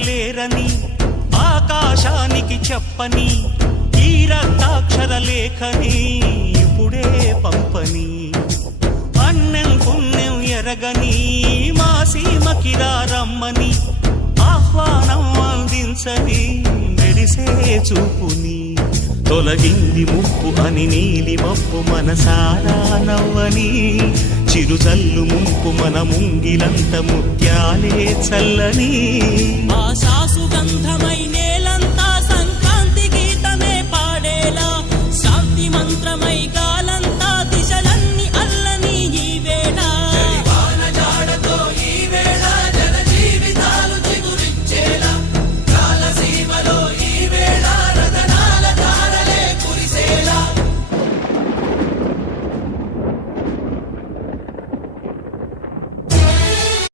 అడగలేరని ఆకాశానికి చెప్పని ఈ రక్తాక్షర లేఖని ఇప్పుడే పంపని అన్నం పుణ్యం ఎరగని మా సీమకిరా రమ్మని ఆహ్వానం అందించని మెరిసే చూపుని తొలగింది ముప్పు అని నీలి మప్పు మనసారా నవ్వని చిరుజల్లు ముంపు మన ముంగిలంత ముత్యాలే చల్లని ఆశా సుగంధమైనే